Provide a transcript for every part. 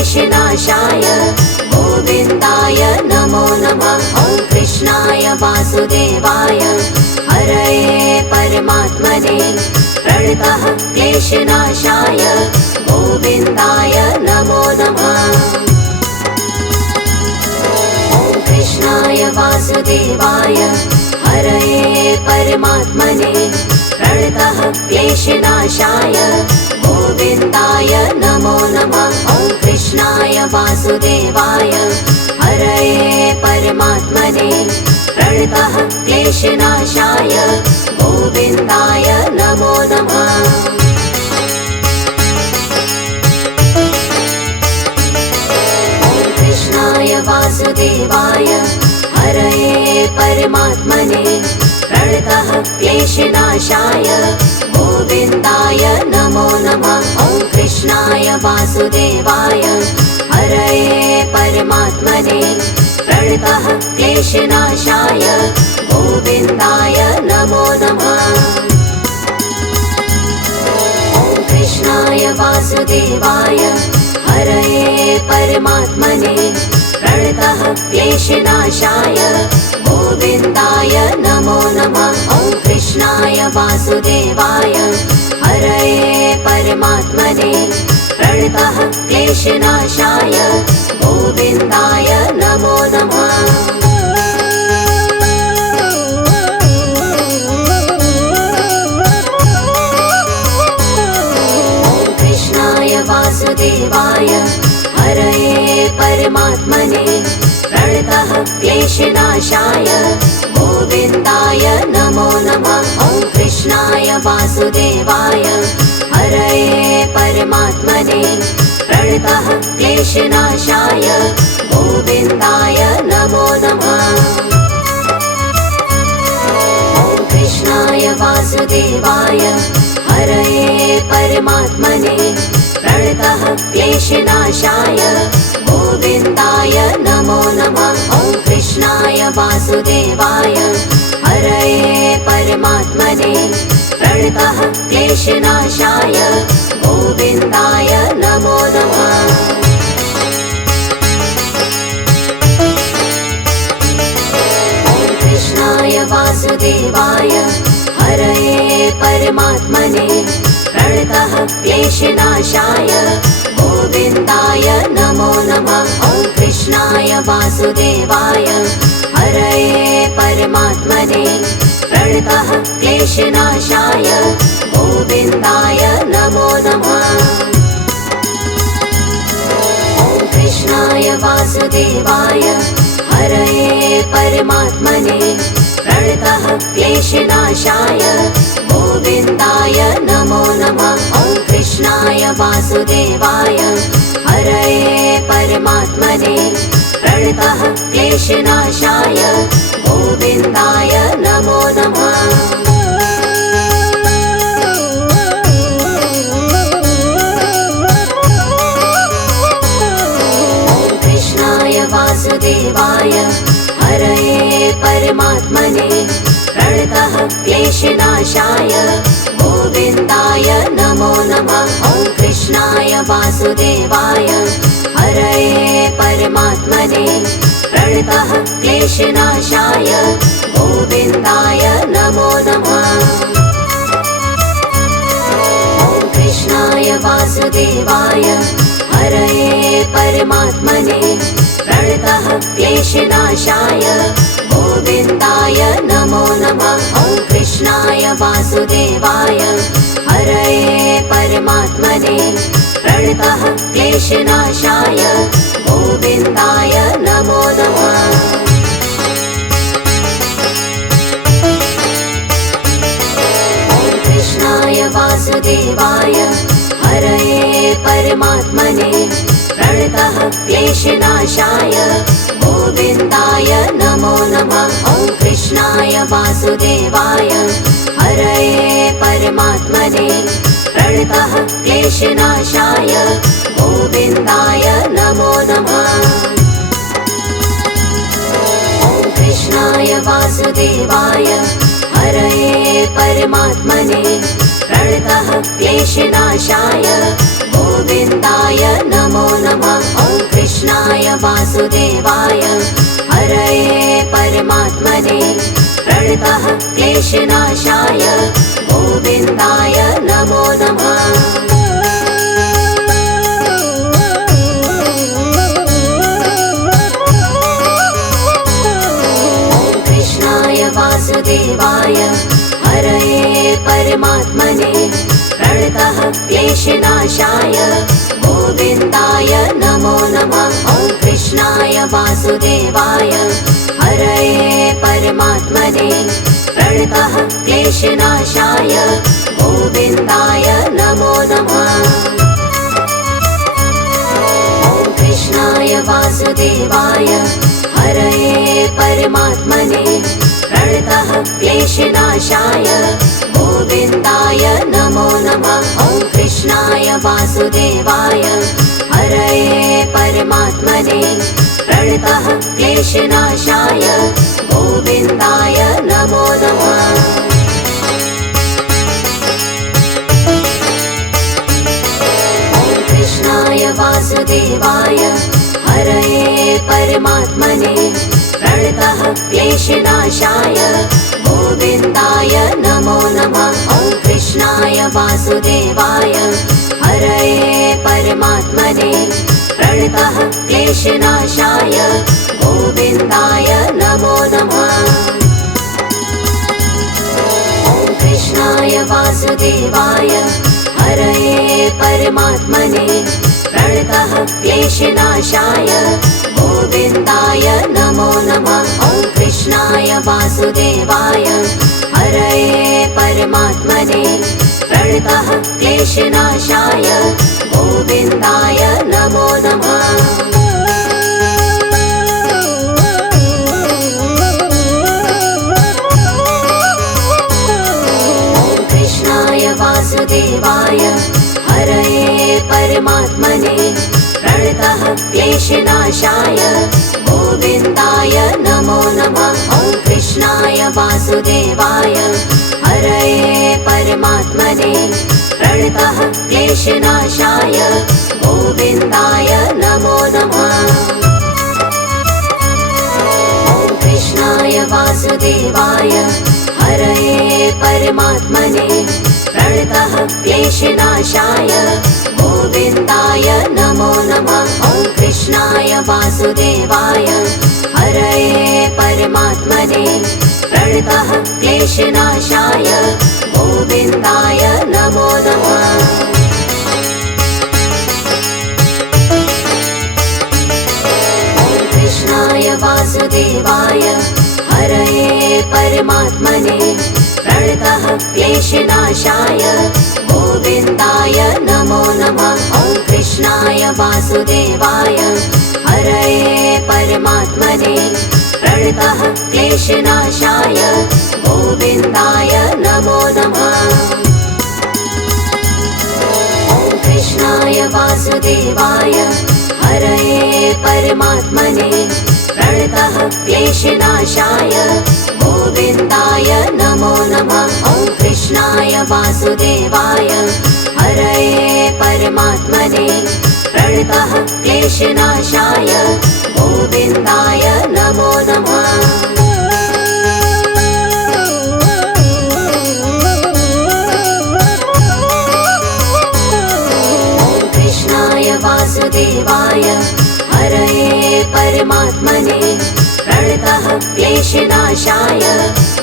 क्लेशनाशाय गोविन्दाय नमो नमः। ॐ कृष्णाय वासुदेवाय हरये परमात्मने प्रणतः क्लेशनाशाय गोविन्दाय नमो नमः। ॐ कृष्णाय वासुदेवाय हरये परमात्मने प्रणतः क्लेशनाशाय गोविन्दाय नमो नमः। ॐ कृष्णाय वासुदेवाय हरये परमात्मने प्रणतः क्लेशनाशाय गोविन्दाय नमो नमः। ॐ कृष्णाय वासुदेवाय हरये परमात्मने प्रणतः क्लेशनाशाय गोविन्दाय नमो नमः। ॐ कृष्णाय वासुदेवाय हरये परमात्मने प्रणतः क्लेशनाशाय गोविन्दाय नमो नमः। ॐ कृष्णाय वासुदेवाय हरये परमात्मने प्रणतः क्लेशनाशाय गोविन्दाय नमो नमः। ॐ कृष्णाय वासुदेवाय हरये परमात्मने प्रणतः क्लेशनाशाय गोविन्दाय नमो नमः। ॐ कृष्णाय वासुदेवाय हरये परमात्मने प्रणतः क्लेशनाशाय गोविन्दाय नमो नमः। ॐ कृष्णाय वासुदेवाय हरये परमात्मने प्रणतः क्लेशनाशाय गोविन्दाय नमो नमः। ॐ कृष्णाय वासुदेवाय हरये परमात्मने प्रणतः क्लेशनाशाय गोविन्दाय नमो नमः। ॐ कृष्णाय वासुदेवाय हरये परमात्मने प्रणतः क्लेशनाशाय गोविन्दाय नमो नमः। ॐ कृष्णाय वासुदेवाय हरये परमात्मने प्रणतः क्लेशनाशाय गोविन्दाय नमो नमः। ॐ कृष्णाय वासुदेवाय हरये परमात्मने प्रणतः क्लेशनाशाय गोविन्दाय नमो नमः। ॐ कृष्णाय वासुदेवाय हरये परमात्मने प्रणतः क्लेशनाशाय गोविन्दाय नमो नमः। ॐ कृष्णाय वासुदेवाय हरये परमात्मने प्रणतः क्लेशनाशाय गोविन्दाय नमो नमः। ॐ कृष्णाय वासुदेवाय हरये परमात्मने प्रणतः क्लेशनाशाय गोविन्दाय नमो नमः। ॐ कृष्णाय वासुदेवाय हरये परमात्मने प्रणतः क्लेशनाशाय गोविन्दाय नमो नमः। ॐ कृष्णाय वासुदेवाय हरये परमात्मने प्रणतः क्लेशनाशाय गोविन्दाय नमो नमः। ॐ कृष्णाय वासुदेवाय हरये परमात्मने प्रणतः क्लेशनाशाय गोविन्दाय नमो नमः। ॐ कृष्णाय वासुदेवाय हरये परमात्मने प्रणतः क्लेशनाशाय गोविन्दाय नमो नमः। ॐ कृष्णाय वासुदेवाय हरये परमात्मने प्रणतः क्लेशनाशाय गोविन्दाय नमो नमः। ॐ कृष्णाय वासुदेवाय हरये परमात्मने प्रणतः क्लेशनाशाय गोविन्दाय नमो नमः। वासुदेवाय हरये परमात्मने प्रणतः क्लेशनाशाय गोविन्दाय नमो नमः। वासुदेवाय हरये परमात्मने प्रणतः क्लेशनाशाय गोविन्दाय नमो नमः। ॐ कृष्णाय वासुदेवाय हरये परमात्मने प्रणतः क्लेशनाशाय गोविन्दाय नमो नमः। ॐ कृष्णाय वासुदेवाय हरये परमात्मने प्रणतः क्लेशनाशाय गोविन्दाय नमो नमः। ॐ कृष्णाय वासुदेवाय हरये परमात्मने प्रणतः क्लेशनाशाय गोविन्दाय नमो नमः। ॐ कृष्णाय वासुदेवाय हरये परमात्मने प्रणतः क्लेशनाशाय गोविन्दाय नमो नमः। ॐ कृष्णाय वासुदेवाय हरये परमात्मने प्रणतः क्लेशनाशाय गोविन्दाय नमो नमः। ॐ कृष्णाय वासुदेवाय हरये परमात्मने प्रणतः क्लेशनाशाय गोविन्दाय नमो नमः। ॐ कृष्णाय वासुदेवाय हरये परमात्मने प्रणतः क्लेशनाशाय गोविन्दाय नमो नमः। ॐ कृष्णाय वासुदेवाय हरये परमात्मने प्रणतः क्लेशनाशाय गोविन्दाय नमो नमः। ॐ कृष्णाय वासुदेवाय हरये परमात्मने प्रणतः क्लेशनाशाय गोविन्दाय नमो नमः। ॐ कृष्णाय वासुदेवाय हरये परमात्मने प्रणतः क्लेशनाशाय गोविन्दाय नमो नमः। ॐ कृष्णाय वासुदेवाय हरये परमात्मने प्रणतः क्लेशनाशाय गोविन्दाय नमो नमः। ॐ कृष्णाय वासुदेवाय हरये परमात्मने प्रणतः क्लेशनाशाय गोविन्दाय नमो नमः। ॐ कृष्णाय वासुदेवाय हरये परमात्मने प्रणतः क्लेशनाशाय गोविन्दाय नमो नमः। ॐ कृष्णाय वासुदेवाय हरये परमात्मने प्रणतः क्लेशनाशाय गोविन्दाय नमो नमः। ॐ कृष्णाय वासुदेवाय हरये परमात्मने प्रणतः क्लेशनाशाय गोविन्दाय नमो नमः। ॐ कृष्णाय वासुदेवाय हरये परमात्मने प्रणतः क्लेशनाशाय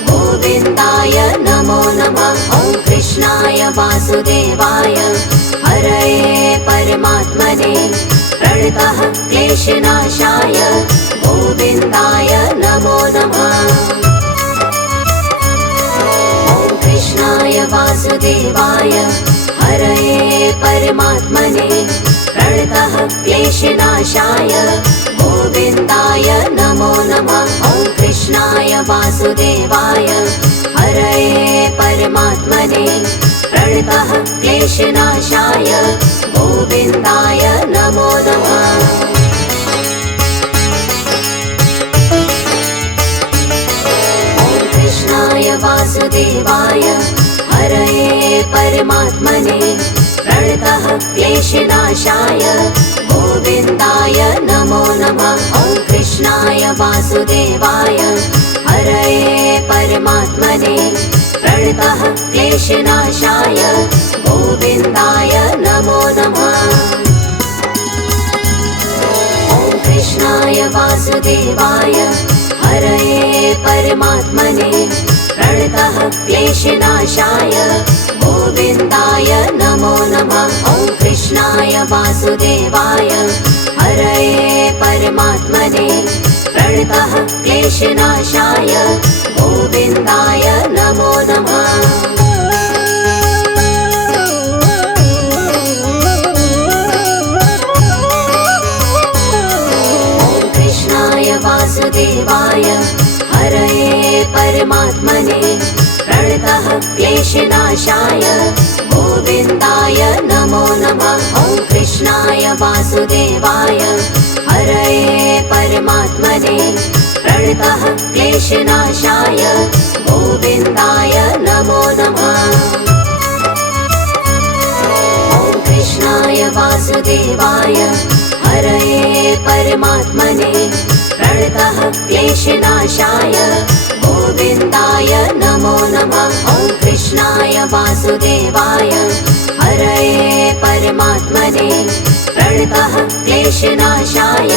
गोविन्दाय नमो नमः। ॐ कृष्णाय वासुदेवाय हरये परमात्मने प्रणतः क्लेशनाशाय गोविन्दाय नमो नमः। ॐ कृष्णाय वासुदेवाय हरये परमात्मने प्रणतः क्लेशनाशाय गोविन्दाय नमो नमः। ॐ कृष्णाय वासुदेवाय हरये परमात्मने प्रणतः क्लेशनाशाय गोविन्दाय नमो नमः। ॐ कृष्णाय वासुदेवाय हरये परमात्मने प्रणतः क्लेशनाशाय गोविन्दाय नमो नमः। वासुदेवाय हरये परमात्मने प्रणतः क्लेशनाशाय गोविन्दाय नमो नमः। ॐ कृष्णाय वासुदेवाय हरये परमात्मने प्रणतः क्लेशनाशाय गोविन्दाय नमो नमः। ॐ कृष्णाय वासुदेवाय हरये परमात्मने प्रणतः क्लेशनाशाय गोविन्दाय नमो नमः। ॐ कृष्णाय वासुदेवाय हरये परमात्मने प्रणतः क्लेशनाशाय गोविन्दाय नमो नमः। ॐ कृष्णाय वासुदेवाय हरये परमात्मने प्रणतः क्लेशनाशाय गोविन्दाय नमो नमः। ॐ कृष्णाय वासुदेवाय हरये परमात्मने प्रणतः क्लेशनाशाय गोविन्दाय नमो नमः। ॐ कृष्णाय वासुदेवाय हरये परमात्मने प्रणतः क्लेशनाशाय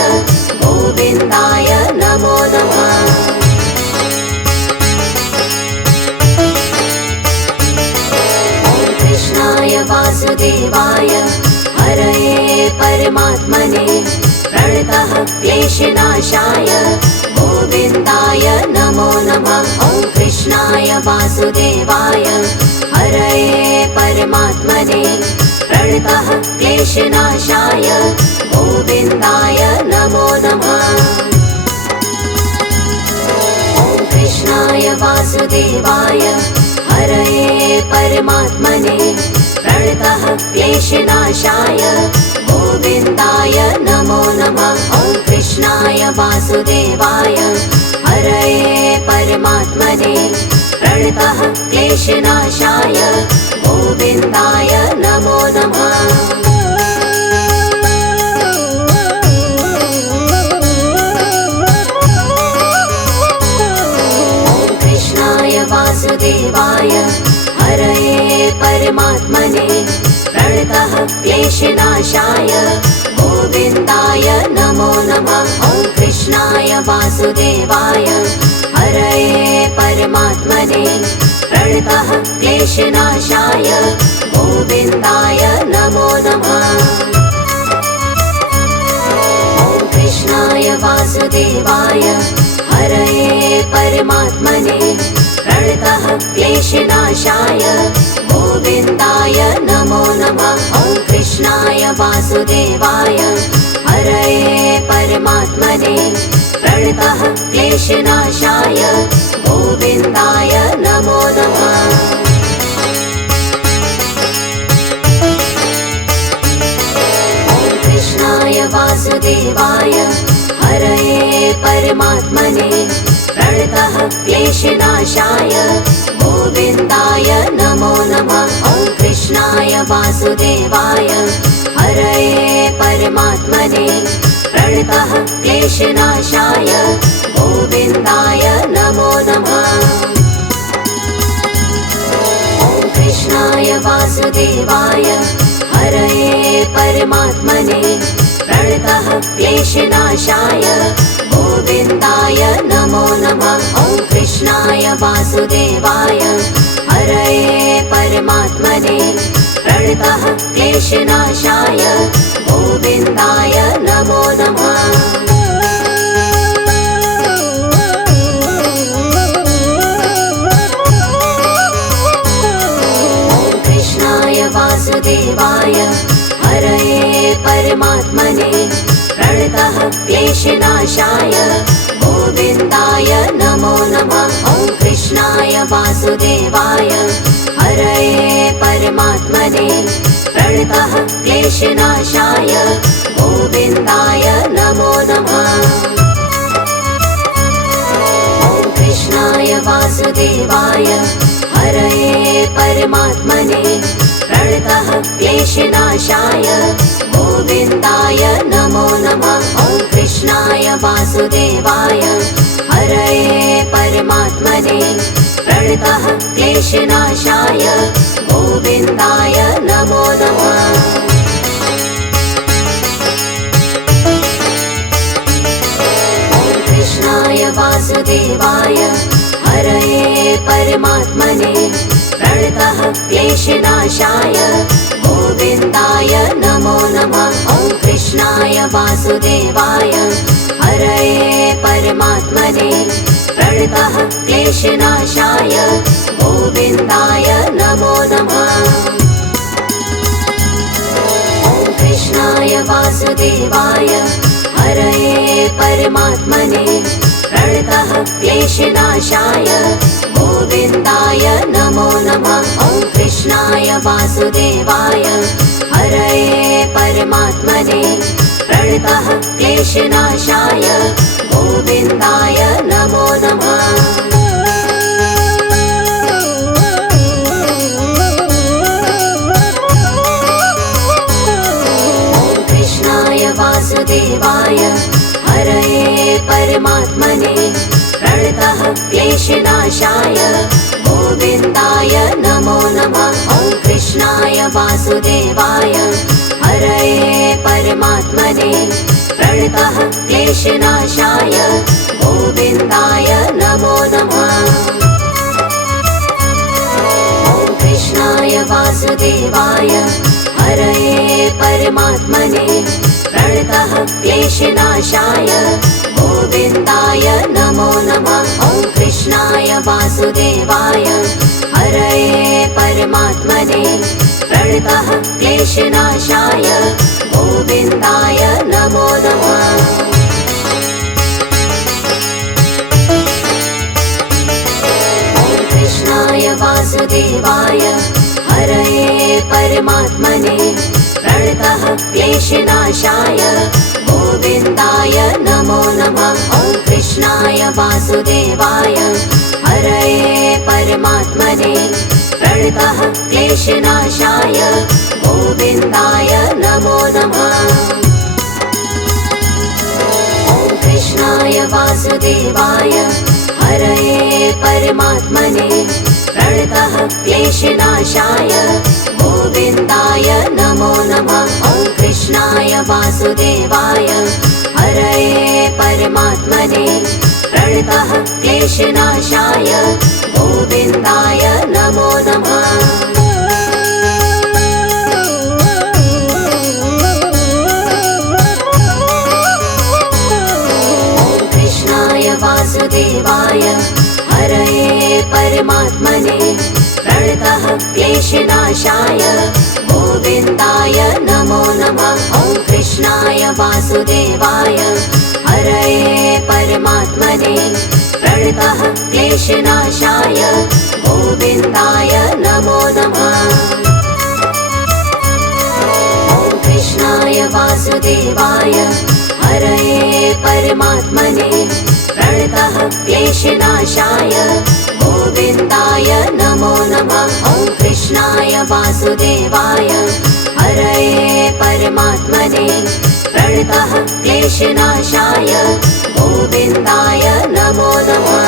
गोविन्दाय नमो नमः। ॐ कृष्णाय वासुदेवाय हरये परमात्मने प्रणतः क्लेशनाशाय गोविन्दाय नमो नमः। ॐ कृष्णाय वासुदेवाय हरये परमात्मने प्रणतः क्लेशनाशाय गोविन्दाय नमो नमः। ॐ कृष्णाय वासुदेवाय हरये परमात्मने प्रणतः क्लेशनाशाय गोविन्दाय नमो नमः। ॐ कृष्णाय वासुदेवाय हरये परमात्मने प्रणतः क्लेशनाशाय गोविन्दाय नमो नमः। ॐ कृष्णाय वासुदेवाय हरये परमात्मने प्रणतः क्लेशनाशाय गोविन्दाय नमो नमः। ॐ कृष्णाय वासुदेवाय हरये परमात्मने प्रणतः क्लेशनाशाय गोविन्दाय नमो नमः। ॐ कृष्णाय वासुदेवाय हरये परमात्मने प्रणतः क्लेशनाशाय गोविन्दाय नमो नमः। ॐ कृष्णाय वासुदेवाय हरये परमात्मने प्रणतः क्लेशनाशाय गोविन्दाय नमो नमः। ॐ कृष्णाय वासुदेवाय हरये परमात्मने प्रणतः क्लेशनाशाय गोविन्दाय नमो नमः। ॐ कृष्णाय वासुदेवाय हरये परमात्मने प्रणतः क्लेशनाशाय गोविन्दाय नमो नमः। ॐ कृष्णाय वासुदेवाय हरये परमात्मने प्रणतः क्लेशनाशाय गोविन्दाय नमो नमः। ॐ कृष्णाय वासुदेवाय हरये परमात्मने प्रणतः क्लेशनाशाय गोविन्दाय नमो नमः। ॐ कृष्णाय वासुदेवाय हरये परमात्मने प्रणतः क्लेशनाशाय गोविन्दाय नमो नमः। ॐ कृष्णाय वासुदेवाय हरये परमात्मने प्रणतः क्लेशनाशाय गोविन्दाय नमो नमः। ॐ कृष्णाय वासुदेवाय हरये परमात्मने प्रणतः क्लेशनाशाय गोविन्दाय नमो नमः। ॐ कृष्णाय वासुदेवाय क्लेशनाशाय गोविन्दाय नमो नमः। कृष्णाय वासुदेवाय हरये परमात्मने प्रणतः क्लेशनाशाय गोविन्दाय नमो नमः। ॐ कृष्णाय वासुदेवाय हरये परमात्मने प्रणतः क्लेशनाशाय गोविन्दाय नमो नमः। ॐ कृष्णाय वासुदेवाय हरये परमात्मने प्रणतः क्लेशनाशाय गोविन्दाय नमो नमः। ॐ कृष्णाय वासुदेवाय हरये परमात्मने प्रणतः क्लेशनाशाय गोविन्दाय नमो नमः। वासुदेवाय हरये परमात्मने प्रणतः क्लेशनाशाय गोविन्दाय नमो नमः। ॐ कृष्णाय वासुदेवाय हरये परमात्मने प्रणतः क्लेशनाशाय गोविन्दाय नमो नमः। ॐ कृष्णाय वासुदेवाय हरये परमात्मने प्रणतः क्लेशनाशाय गोविन्दाय नमो नमः। ॐ कृष्णाय वासुदेवाय हरये परमात्मने प्रणतः क्लेशनाशाय गोविन्दाय नमो नमः। ॐ कृष्णाय वासुदेवाय हरये परमात्मने प्रणतः क्लेशनाशाय गोविन्दाय नमो नमः। ॐ कृष्णाय वासुदेवाय हरये परमात्मने प्रणतः क्लेशनाशाय गोविन्दाय नमो नमः। ॐ कृष्णाय वासुदेवाय हरये परमात्मने प्रणतः क्लेशनाशाय गोविन्दाय नमो नमः। ॐ कृष्णाय वासुदेवाय हरये परमात्मने प्रणतः क्लेशनाशाय गोविन्दाय नमो नमः। ॐ कृष्णाय वासुदेवाय हरये परमात्मने प्रणतः क्लेशनाशाय गोविन्दाय नमो नमः। ॐ कृष्णाय वासुदेवाय हरये परमात्मने प्रणतः क्लेशनाशाय गोविन्दाय नमो नमः। ॐ कृष्णाय वासुदेवाय हरये परमात्मने प्रणतः क्लेशनाशाय गोविन्दाय नमो नमः। ॐ कृष्णाय वासुदेवाय हरये परमात्मने प्रणतः क्लेशनाशाय गोविन्दाय नमो नमः।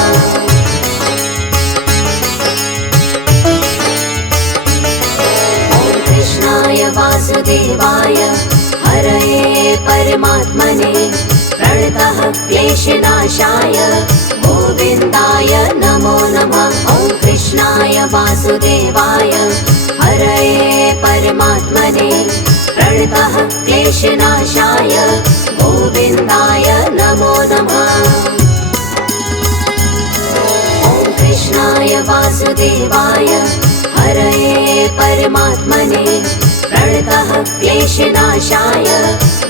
ॐ कृष्णाय वासुदेवाय हरये परमात्मने प्रणतः क्लेशनाशाय गोविन्दाय नमो नमः। ॐ कृष्णाय वासुदेवाय हरये परमात्मने प्रणतः क्लेशनाशाय गोविन्दाय नमो नमः। ॐ कृष्णाय वासुदेवाय हरये परमात्मने प्रणतः क्लेशनाशाय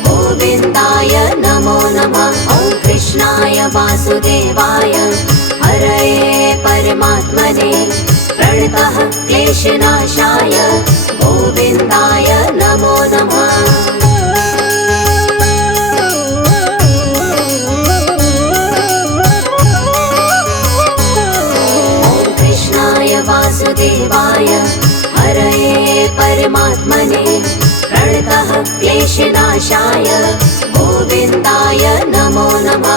गोविन्दाय नमो नमः। ॐ कृष्णाय वासुदेवाय हरये परमात्मने प्रणतः क्लेशनाशाय गोविन्दाय नमो नमः। वासुदेवाय हरये परमात्मने प्रणतः क्लेशनाशाय गोविन्दाय नमो नमः।